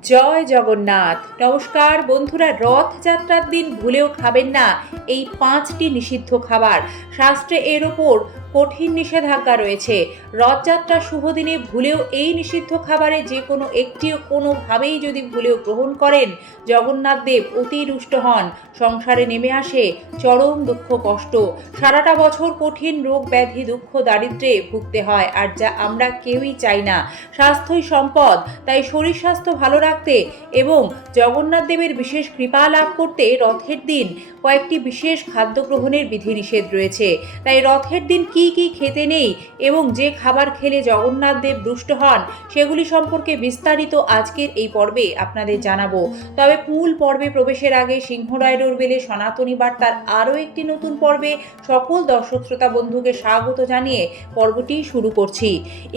জয় জগন্নাথ। নমস্কার বন্ধুরা, রথযাত্রার দিন ভুলেও খাবেন না এই পাঁচটি নিষিদ্ধ খাবার। শাস্ত্রে এর ওপর কঠিন নিষেধাজ্ঞা রয়েছে। রথযাত্রার শুভ দিনে ভুলেও এই নিষিদ্ধ খাবারে যে কোনো একটিও কোনোভাবেই যদি ভুলেও গ্রহণ করেন, জগন্নাথ দেব অতি রুষ্ট হন। সংসারে নেমে আসে চরম দুঃখ কষ্ট। সারাটা বছর কঠিন রোগ ব্যাধি দুঃখ দারিদ্র্যে ভুগতে হয়, আর যা আমরা কেউই চাই না। স্বাস্থ্যই সম্পদ, তাই শরীর স্বাস্থ্য ভালো রাখতে এবং জগন্নাথ দেবের বিশেষ কৃপা লাভ করতে রথের দিন কয়েকটি বিশেষ খাদ্য গ্রহণের বিধিনিষেধ রয়েছে। তাই রথের দিন কি কি খেতে নেই এবং যে খাবার খেলে জগন্নাথ দেব দুষ্ট হন, সেগুলি সম্পর্কে বিস্তারিত আজকের এই পর্বে আপনাদের জানাব। তবে মূল পর্বে প্রবেশের আগে সিংহরায় ডোরবেলে সনাতনী বার্তার আরও একটি নতুন পর্বে সকল দর্শক শ্রোতা বন্ধুকে স্বাগত জানিয়ে পর্বটি শুরু করছি।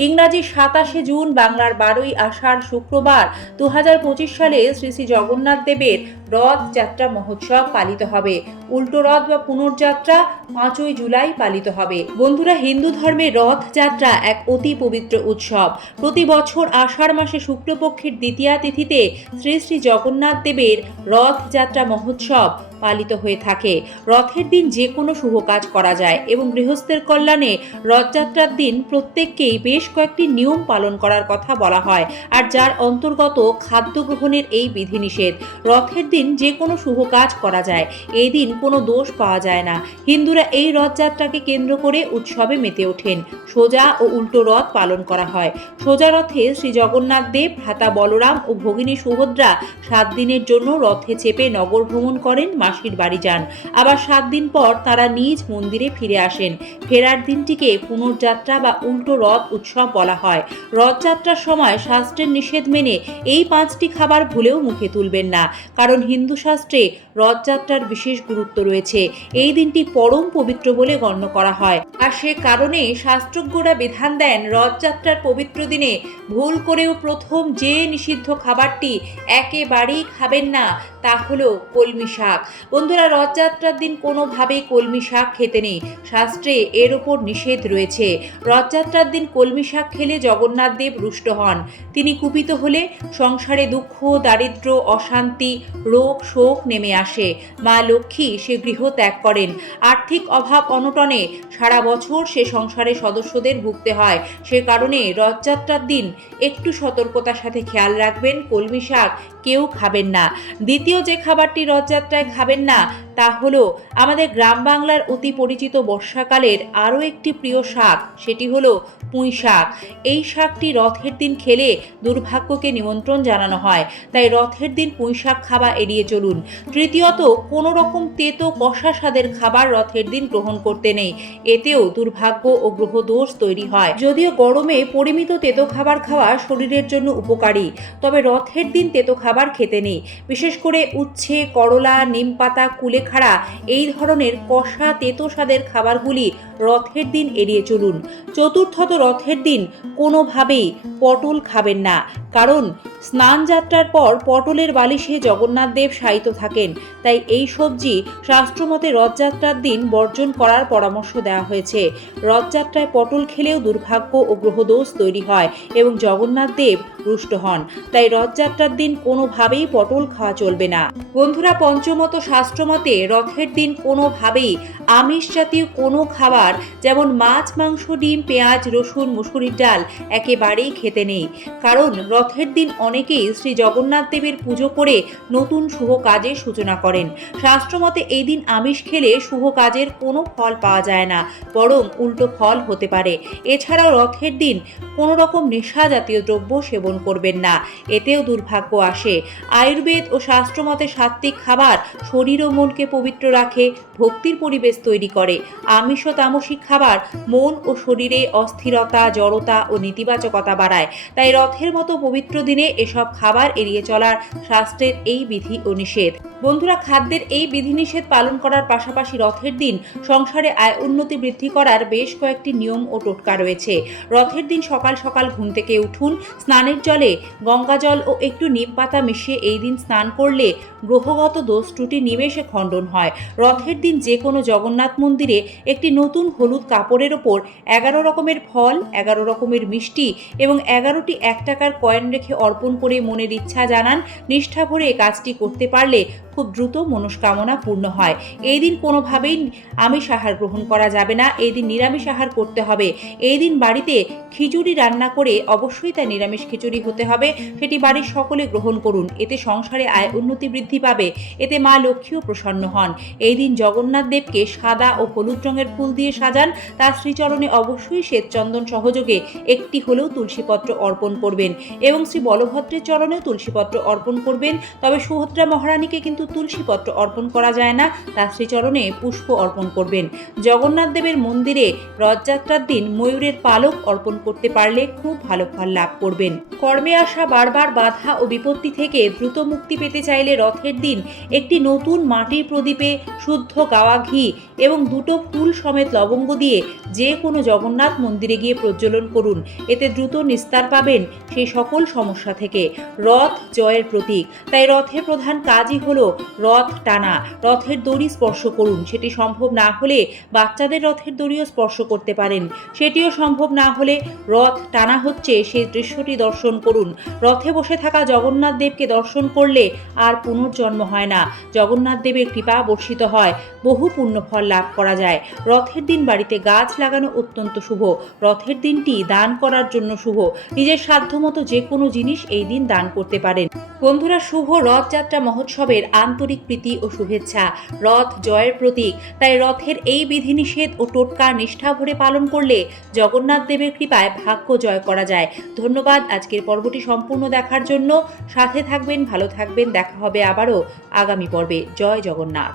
ইংরাজি সাতাশে জুন বাংলার বারোই আষাঢ় শুক্রবার দু হাজার পঁচিশ সালে শ্রী শ্রী জগন্নাথ দেবের রথযাত্রা মহোৎসব পালিত হবে। উল্টো রথ বা পুনর্যাত্রা পাঁচই জুলাই পালিত হবে। বন্ধুরা হিন্দু ধর্মে রথযাত্রা এক অতি পবিত্র উৎসব। প্রতি বছর আষাঢ় মাসে শুক্লপক্ষের দ্বিতীয়া তিথিতে শ্রী শ্রী জগন্নাথ দেবের রথযাত্রা মহোৎসব। পালিত হয়ে থাকে। রথের দিন যে কোনো শুভ কাজ করা যায় এবং গৃহস্থের কল্যাণে রথযাত্রার দিন প্রত্যেককেই বেশ কয়েকটি নিয়ম পালন করার কথা বলা হয় আর যার অন্তর্গত খাদ্য গ্রহণের এই বিধিনিষেধ। রথের দিন যে কোনো শুভ কাজ করা যায়, এই দিন কোনো দোষ পাওয়া যায় না। হিন্দুরা এই রথযাত্রাকে কেন্দ্র করে উৎসবে মেতে ওঠেন। সোজা ও উল্টো রথ পালন করা হয়। সোজা রথে শ্রী জগন্নাথ দেব, ভ্রাতা বলরাম ও ভগিনী সুভদ্রা সাত দিনের জন্য রথে চেপে নগর ভ্রমণ করেন মাসির বাড়ি যান। আবার সাত দিন পর তারা নিজ মন্দিরে ফিরে আসেন। ফেরার দিনটিকে পুনর্যাত্রা বা উল্টো রথ উৎসব বলা হয়। রথযাত্রার সময় শাস্ত্রের নিষেধ মেনে এই পাঁচটি খাবার ভুলেও মুখে তুলবেন না। কারণ হিন্দু শাস্ত্রে রথযাত্রার বিশেষ গুরুত্ব রয়েছে। এই দিনটি পরম পবিত্র বলে গণ্য করা হয়। আর সে কারণে শাস্ত্রজ্ঞরা বিধান দেন, রথযাত্রার পবিত্র দিনে ভুল করেও প্রথম যে নিষিদ্ধ খাবারটি একেবারেই খাবেন না, তা হলো কলমি শাক। বন্ধুরা, রথযাত্রার দিন কোনোভাবেই কলমি শাক খেতে নেই। শাস্ত্রে এর ওপর নিষেধ রয়েছে। রথযাত্রার দিন কলমি শাক খেলে জগন্নাথ দেব রুষ্ট হন। তিনি কুপিত হলে সংসারে দুঃখ, দারিদ্র্য, অশান্তি, রোগ, শোক নেমে আসে। মা লক্ষ্মী সে গৃহ ত্যাগ করেন। আর্থিক অভাব অনটনে সারা বছর সে সংসারের সদস্যদের ভুগতে হয়। সে কারণে রথযাত্রার দিন একটু সতর্কতার সাথে খেয়াল রাখবেন। কলমি শাক কেউ খাবেন না। দ্বিতীয় যে খাবারটি রথযাত্রায় খাবেন না তা হলো, আমাদের গ্রাম বাংলার অতি পরিচিত বর্ষাকালের আরও একটি প্রিয় শাক, সেটি হলো পুঁই শাক। এই শাকটি রথের দিন খেলে দুর্ভাগ্যকে নিমন্ত্রণ জানানো হয়, তাই রথের দিন পুঁই শাক খাওয়া এড়িয়ে চলুন। তৃতীয়ত কোনো রকম তেতো কষা স্বাদের খাবার রথের দিন গ্রহণ করতে নেই, এতেও দুর্ভাগ্য ও গ্রহদোষ তৈরি হয়। যদিও গরমে পরিমিত তেতো খাবার খাওয়া শরীরের জন্য উপকারী, তবে রথের দিন তেতো খাবার খেতে নেই। বিশেষ করে উচ্ছে, করলা নিম পাতা কুলেখাড়া এই ধরনের কষা তেতো স্বাদের খাবারগুলি রথের দিন এড়িয়ে চলুন। চতুর্থত রথের দিন কোনোভাবেই পটল খাবেন না। কারণ স্নান যাত্রার পর পটলের বালিশে জগন্নাথ দেব শায়িত থাকেন। তাই এই সবজি শাস্ত্রমতে রথযাত্রার দিন বর্জন করার পরামর্শ দেওয়া হয়েছে। রথযাত্রায় পটল খেলেও দুর্ভাগ্য ও গ্রহদোষ তৈরি হয় এবং জগন্নাথ দেব রুষ্ট হন। তাই রথযাত্রার দিন কোনোভাবেই পটল খাওয়া চলবে না। বন্ধুরা, পঞ্চমত শাস্ত্রমতে রথের দিন কোনোভাবেই আমিষ জাতীয় কোনো খাবার যেমন মাছ, মাংস, ডিম, পেঁয়াজ, রসুন, মুসুরির ডাল একেবারেই খেতে নেই। কারণ রথের দিন অনেকেই শ্রী জগন্নাথ দেবের পুজো করে নতুন শুভ কাজের সূচনা করেন। শাস্ত্রমতে এই দিন আমিষ খেলে শুভ কাজের কোনো ফল পাওয়া যায় না, বরং উল্টো ফল হতে পারে। এছাড়াও রথের দিন কোনো রকম নেশা জাতীয় দ্রব্য সেবন করবেন না, এতেও দুর্ভাগ্য আসে। আয়ুর্বেদ ও শাস্ত্রমতে সাত্ত্বিক খাবার শরীর ও মনকে পবিত্র রাখে, ভক্তির পরিবেশ তৈরি করে। আমিষ ও তামসিক খাবার মন ও শরীরে অস্থিরতা, জড়তা ও নেতিবাচকতা বাড়ায়। তাই রথের মতো পবিত্র দিনে এসব খাবার এড়িয়ে চলার শাস্ত্রের এই বিধি ও নিষেধ। বন্ধুরা, খাদ্যের এই বিধিনিষেধ পালন করার পাশাপাশি রথের দিন সংসারে আয় উন্নতি বৃদ্ধি করার বেশ কয়েকটি নিয়ম ও টোটকা রয়েছে। রথের দিন সকাল সকাল ঘুম থেকে উঠুন, স্নানের জলে গঙ্গা জল ও একটু নিম পাতা মিশিয়ে এই দিন স্নান করলে গ্রহগত দোষ ত্রুটি নিমেষে খণ্ডন হয়। রথের দিন যে কোনো জগন্নাথ মন্দিরে একটি নতুন হলুদ কাপড়ের ওপর এগারো রকমের ফল, এগারো রকমের মিষ্টি এবং এগারোটি এক টাকার কয়েন রেখে অর্পণ করে মনের ইচ্ছা জানান, নিষ্ঠা ভরে কাজটি করতে পারলে খুব দ্রুত মনস্কামনা পূর্ণ হয়। এই দিন কোনোভাবেই আমিষ আহার গ্রহণ করা যাবে না। এই দিন নিরামিষ আহার করতে হবে। এই দিন বাড়িতে খিচুড়ি রান্না করে অবশ্যই তা নিরামিষ খিচুড়ি হতে হবে। সেটি বাড়ির সকলে গ্রহণ করুন। এতে সংসারে আয় উন্নতি বৃদ্ধি পাবে। এতে মা লক্ষ্মীও প্রসন্ন হন। এই দিন জগন্নাথ দেবকে সাদা ও হলুদ রঙের ফুল দিয়ে সাজান। তার শ্রীচরণে অবশ্যই শ্বেতচন্দন সহযোগে একটি হলেও তুলসীপত্র অর্পণ করবেন এবং শ্রী বলভদ্রের চরণেও তুলসীপত্র অর্পণ করবেন। তবে সুভদ্রা মহারানীকে কিন্তু তুলসীপত্র অর্পণ করা যায় না, তার শ্রীচরণে পুষ্প অর্পণ করবেন। জগন্নাথ দেবের মন্দিরে রথযাত্রার দিন ময়ূরের পালক অর্পণ করতে পারলে খুব ভালো ফল লাভ করবেন। কর্মে আসা বারবার বাধা ও বিপত্তি থেকে দ্রুত মুক্তি পেতে চাইলে রথের দিন একটি নতুন মাটির প্রদীপে শুদ্ধ গাওয়া ঘি এবং দুটো ফুল সমেত লবঙ্গ দিয়ে যে কোনো জগন্নাথ মন্দিরে গিয়ে প্রজ্বলন করুন। এতে দ্রুত নিস্তার পাবেন সেই সকল সমস্যা থেকে। রথ জয়ের প্রতীক। তাই রথের প্রধান কাজই হলো রথ টানা, রথের দড়ি স্পর্শ করুন। সেটি সম্ভব না হলে বাচ্চাদের রথের দড়িও স্পর্শ করতে পারেন। সেটিও সম্ভব না হলে রথ টানা হচ্ছে সেই দৃশ্যটি দর্শন করুন। রথে বসে থাকা জগন্নাথ দেবকে দর্শন করলে আর পুনর্জন্ম হয় না। জগন্নাথ দেবের কৃপা বর্ষিত হয়, বহু পুণ্য ফল লাভ করা যায়। রথের দিন বাড়িতে গাছ লাগানো অত্যন্ত শুভ। রথের দিনটি দান করার জন্য শুভ। নিজের সাধ্যমতো যে কোনো জিনিস এই দিন দান করতে পারেন। বন্ধুরা, শুভ রথযাত্রা মহোৎসবের আন্তরিক প্রীতি ও শুভেচ্ছা। রথ জয়ের প্রতীক। তাই রথের এই বিধিনিষেধ ও টোটকা নিষ্ঠা ভরে পালন করলে জগন্নাথ দেবের কৃপায় ভাগ্য জয় করা যায়। ধন্যবাদ। আজকের পর্বটি সম্পূর্ণ দেখার জন্য সাথে থাকবেন, ভালো থাকবেন। দেখা হবে আবারও আগামী পর্বে। জয় জগন্নাথ।